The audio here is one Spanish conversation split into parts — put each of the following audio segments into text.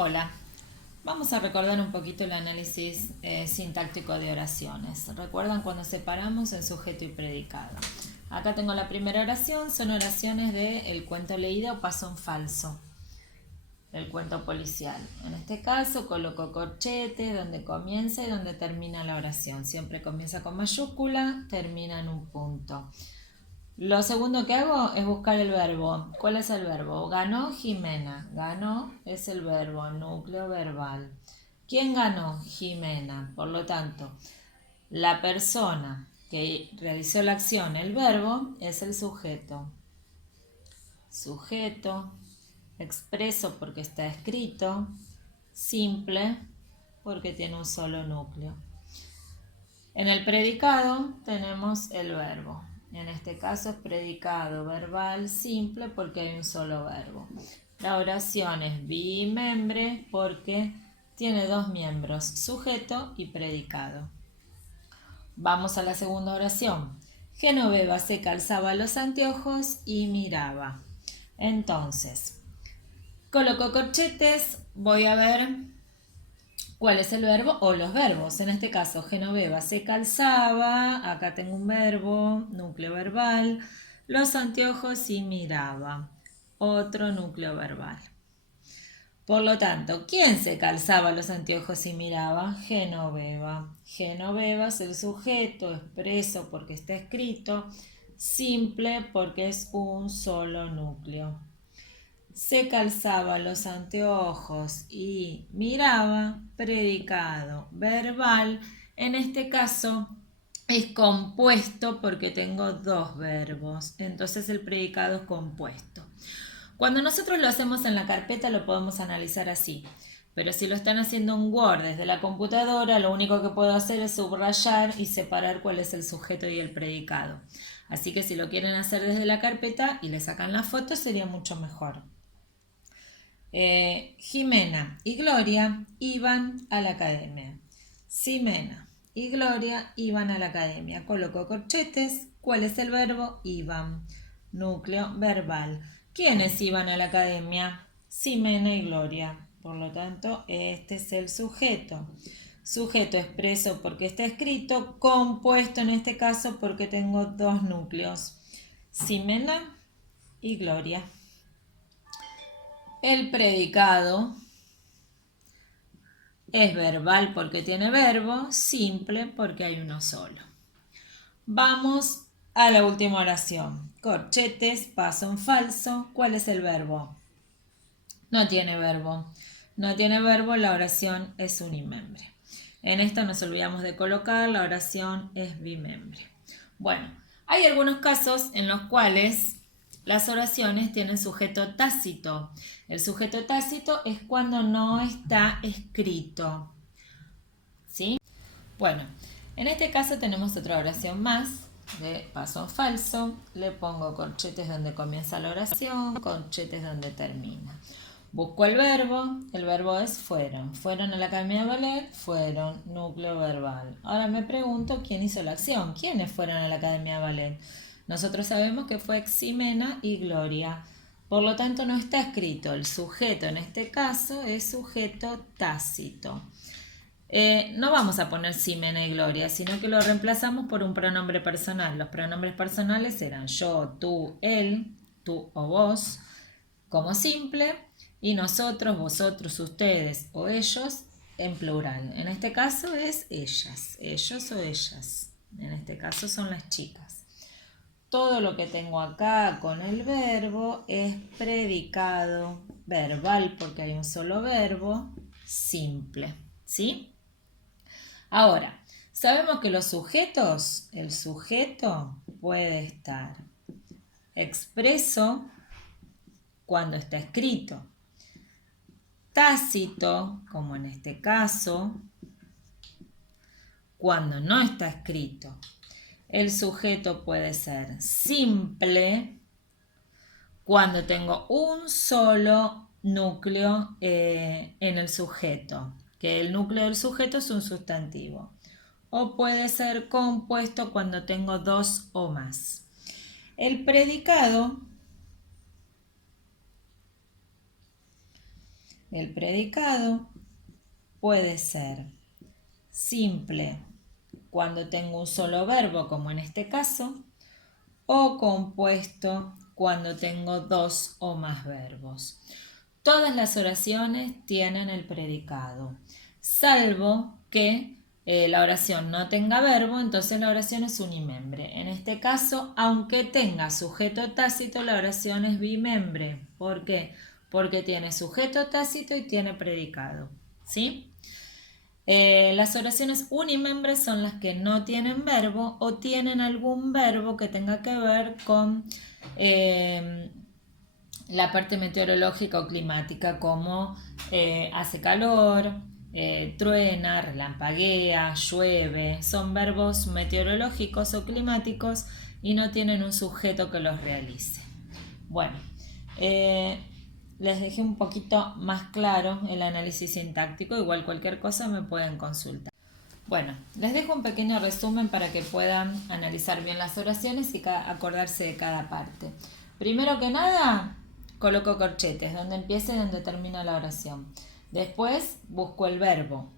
Hola, vamos a recordar un poquito el análisis sintáctico de oraciones. ¿Recuerdan cuando separamos en sujeto y predicado? Acá tengo la primera oración, son oraciones de el cuento leído o paso en falso, el cuento policial. En este caso coloco corchetes donde comienza y donde termina la oración. Siempre comienza con mayúscula, termina en un punto. Lo segundo que hago es buscar el verbo. ¿Cuál es el verbo? Ganó Jimena. Ganó es el verbo, núcleo verbal. ¿Quién ganó? Jimena. Por lo tanto, la persona que realizó la acción, el verbo, es el sujeto. Sujeto, expreso porque está escrito, simple porque tiene un solo núcleo. En el predicado tenemos el verbo. En este caso es predicado verbal simple porque hay un solo verbo. La oración es bimembre porque tiene dos miembros, sujeto y predicado. Vamos a la segunda oración. Genoveva se calzaba los anteojos y miraba. Entonces, coloco corchetes, voy a ver ¿cuál es el verbo o los verbos? En este caso, Genoveva se calzaba, acá tengo un verbo, núcleo verbal, los anteojos y miraba, otro núcleo verbal. Por lo tanto, ¿quién se calzaba los anteojos y miraba? Genoveva. Genoveva es el sujeto, expreso porque está escrito, simple porque es un solo núcleo. Se calzaba los anteojos y miraba, predicado, verbal. En este caso es compuesto porque tengo dos verbos, entonces el predicado es compuesto. Cuando nosotros lo hacemos en la carpeta lo podemos analizar así, pero si lo están haciendo en Word desde la computadora, lo único que puedo hacer es subrayar y separar cuál es el sujeto y el predicado. Así que si lo quieren hacer desde la carpeta y le sacan la foto sería mucho mejor. Jimena y Gloria iban a la academia. Ximena y Gloria iban a la academia. Coloco corchetes. ¿Cuál es el verbo? Iban. Núcleo verbal. ¿Quiénes iban a la academia? Ximena y Gloria. Por lo tanto, este es el sujeto. Sujeto expreso porque está escrito, compuesto en este caso porque tengo dos núcleos. Ximena y Gloria. El predicado es verbal porque tiene verbo, simple porque hay uno solo. Vamos a la última oración. Corchetes, paso en falso. ¿Cuál es el verbo? No tiene verbo. No tiene verbo, la oración es unimembre. En esta nos olvidamos de colocar, la oración es bimembre. Bueno, hay algunos casos en los cuales las oraciones tienen sujeto tácito. El sujeto tácito es cuando no está escrito. ¿Sí? Bueno, en este caso tenemos otra oración más de paso en falso. Le pongo corchetes donde comienza la oración, corchetes donde termina. Busco el verbo es fueron. Fueron a la academia de ballet, fueron, núcleo verbal. Ahora me pregunto quién hizo la acción. ¿Quiénes fueron a la academia de ballet? Nosotros sabemos que fue Ximena y Gloria. Por lo tanto no está escrito. El sujeto en este caso es sujeto tácito. No vamos a poner Ximena y Gloria, sino que lo reemplazamos por un pronombre personal. Los pronombres personales eran yo, tú, él, tú o vos, como simple, y nosotros, vosotros, ustedes o ellos en plural. En este caso es ellas, ellos o ellas. En este caso son las chicas. Todo lo que tengo acá con el verbo es predicado verbal porque hay un solo verbo, simple, ¿sí? Ahora, sabemos que los sujetos, el sujeto puede estar expreso cuando está escrito, tácito, como en este caso, cuando no está escrito. El sujeto puede ser simple cuando tengo un solo núcleo en el sujeto, que el núcleo del sujeto es un sustantivo. O puede ser compuesto cuando tengo dos o más. El predicado El predicado puede ser simple cuando tengo un solo verbo, como en este caso, o compuesto cuando tengo dos o más verbos. Todas las oraciones tienen el predicado, salvo que la oración no tenga verbo, entonces la oración es unimembre. En este caso, aunque tenga sujeto tácito, la oración es bimembre. ¿Por qué? Porque tiene sujeto tácito y tiene predicado. ¿Sí? Las oraciones unimembres son las que no tienen verbo o tienen algún verbo que tenga que ver con la parte meteorológica o climática, como hace calor, truena, relampaguea, llueve. Son verbos meteorológicos o climáticos y no tienen un sujeto que los realice. Bueno, les dejé un poquito más claro el análisis sintáctico, igual cualquier cosa me pueden consultar. Bueno, les dejo un pequeño resumen para que puedan analizar bien las oraciones y acordarse de cada parte. Primero que nada, coloco corchetes, donde empieza y donde termina la oración. Después busco el verbo.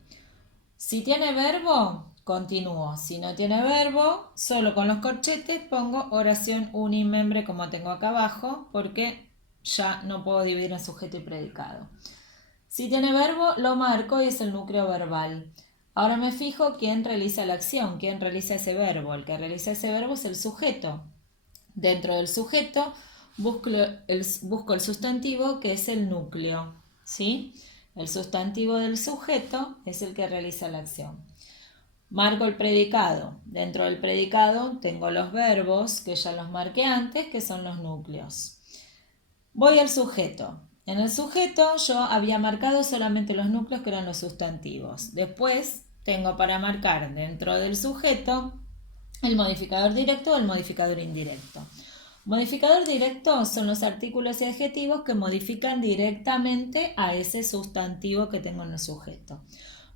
Si tiene verbo, continúo. Si no tiene verbo, solo con los corchetes pongo oración unimembre como tengo acá abajo, porque ya no puedo dividir en sujeto y predicado. Si tiene verbo, lo marco y es el núcleo verbal. Ahora me fijo quién realiza la acción, quién realiza ese verbo. El que realiza ese verbo es el sujeto. Dentro del sujeto busco el sustantivo, que es el núcleo. ¿Sí? El sustantivo del sujeto es el que realiza la acción. Marco el predicado. Dentro del predicado tengo los verbos, que ya los marqué antes, que son los núcleos. Voy al sujeto. En el sujeto yo había marcado solamente los núcleos, que eran los sustantivos. Después tengo para marcar dentro del sujeto el modificador directo o el modificador indirecto. Modificador directo son los artículos y adjetivos que modifican directamente a ese sustantivo que tengo en el sujeto.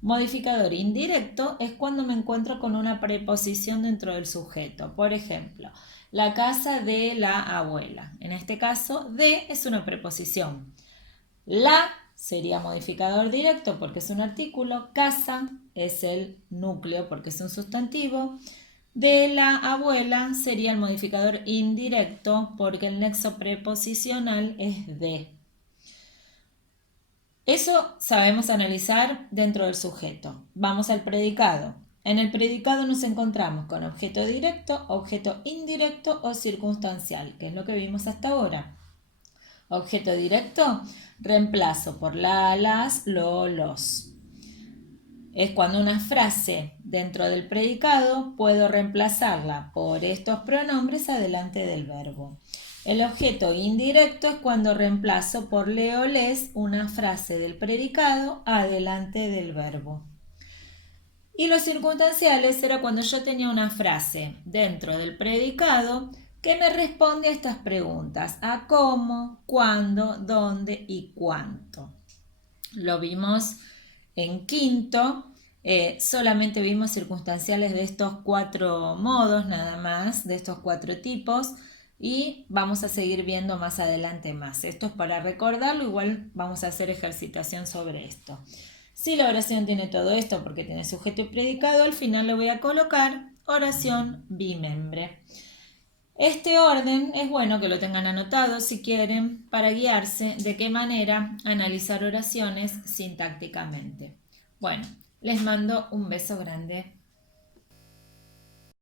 Modificador indirecto es cuando me encuentro con una preposición dentro del sujeto. Por ejemplo, la casa de la abuela. En este caso, de es una preposición. La sería modificador directo porque es un artículo. Casa es el núcleo porque es un sustantivo. De la abuela sería el modificador indirecto porque el nexo preposicional es de. Eso sabemos analizar dentro del sujeto. Vamos al predicado. En el predicado nos encontramos con objeto directo, objeto indirecto o circunstancial, que es lo que vimos hasta ahora. Objeto directo, reemplazo por la, las, lo, los. Es cuando una frase dentro del predicado puedo reemplazarla por estos pronombres adelante del verbo. El objeto indirecto es cuando reemplazo por le o les una frase del predicado adelante del verbo. Y los circunstanciales era cuando yo tenía una frase dentro del predicado que me responde a estas preguntas: a cómo, cuándo, dónde y cuánto. Lo vimos en quinto. Solamente vimos circunstanciales de estos 4 modos nada más, de estos 4 tipos, y vamos a seguir viendo más adelante más. Esto es para recordarlo, igual vamos a hacer ejercitación sobre esto. Si la oración tiene todo esto porque tiene sujeto y predicado, al final le voy a colocar oración bimembre. Este orden es bueno que lo tengan anotado si quieren para guiarse de qué manera analizar oraciones sintácticamente. Bueno, les mando un beso grande.